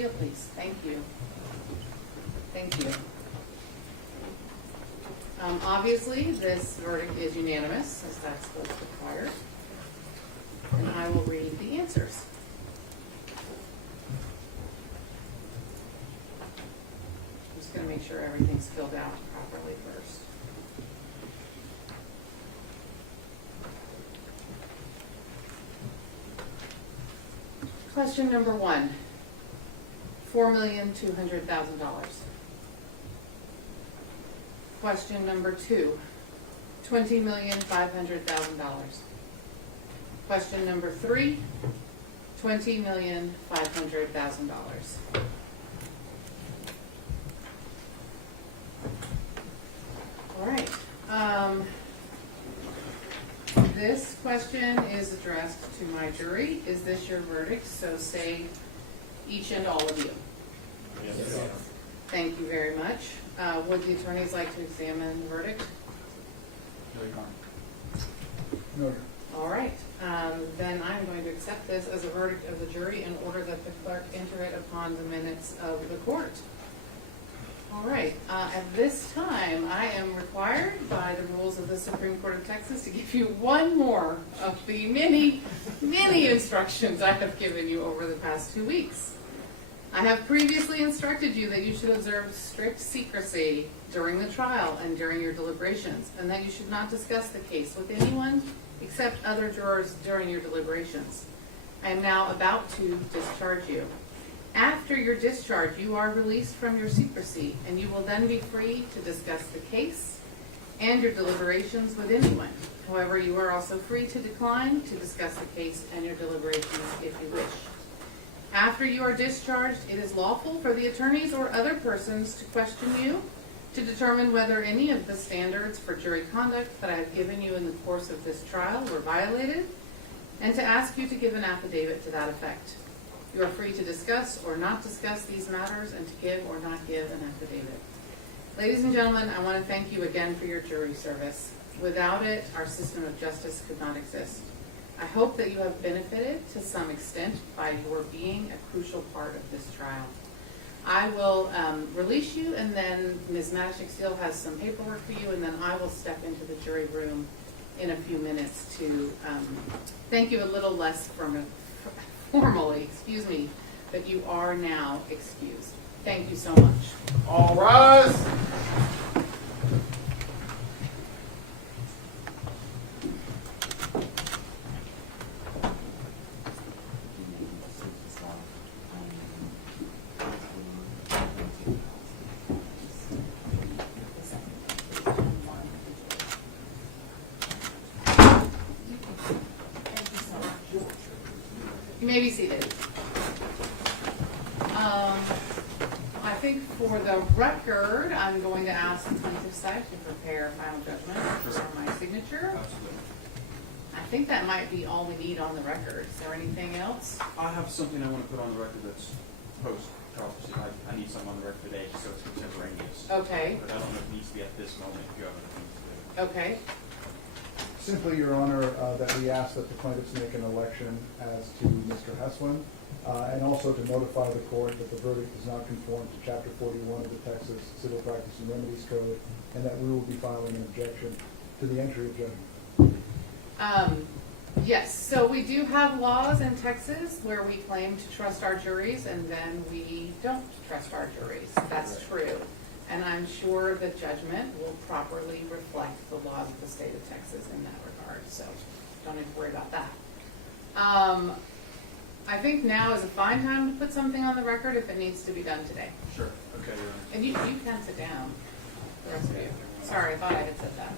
Steele, please. Thank you. Thank you. Obviously, this verdict is unanimous, as that's what's required. And I will read the answers. I'm just going to make sure everything's filled out properly first. Question number 1, $4,200,000. Question number 2, $20,500,000. Question number 3, $20,500,000. All right. This question is addressed to my jury. Is this your verdict? So say each and all of you. Yes. Thank you very much. Would the attorneys like to examine the verdict? No. All right. Then I'm going to accept this as a verdict of the jury and order that the clerk enter it upon the minutes of the court. All right. At this time, I am required by the rules of the Supreme Court of Texas to give you one more of the many, many instructions I have given you over the past 2 weeks. I have previously instructed you that you should observe strict secrecy during the trial and during your deliberations, and that you should not discuss the case with anyone except other jurors during your deliberations. I am now about to discharge you. After your discharge, you are released from your secrecy, and you will then be free to discuss the case and your deliberations with anyone. However, you are also free to decline to discuss the case and your deliberations if you wish. After you are discharged, it is lawful for the attorneys or other persons to question you to determine whether any of the standards for jury conduct that I have given you in the course of this trial were violated, and to ask you to give an affidavit to that effect. You are free to discuss or not discuss these matters and to give or not give an affidavit. Ladies and gentlemen, I want to thank you again for your jury service. Without it, our system of justice could not exist. I hope that you have benefited to some extent by your being a crucial part of this trial. I will release you, and then Ms. Matashik-Steele has some paperwork for you, and then I will step into the jury room in a few minutes to thank you a little less formally, but you are now excused. Thank you so much. All rise. You may be seated. I think for the record, I'm going to ask the plaintiff's side to prepare a final judgment for my signature. I think that might be all we need on the record. Is there anything else? I have something I want to put on the record that's post-trial proceeding. I need something on the record today so it's contemporaneous. Okay. But I don't know if it needs to be at this moment if you have anything to do. Okay. Simply, Your Honor, that we ask that the plaintiffs make an election as to Mr. Heslin, and also to notify the court that the verdict does not conform to Chapter 41 of the Texas Civil Practice and Remedies Code, and that we will be filing an objection to the entry of judgment. Yes, so we do have laws in Texas where we claim to trust our juries, and then we don't trust our juries. That's true. And I'm sure the judgment will properly reflect the laws of the state of Texas in that regard, so don't need to worry about that. I think now is a fine time to put something on the record if it needs to be done today. Sure. Okay, Your Honor. And you can sit down, the rest of you. Sorry, I thought I had said that.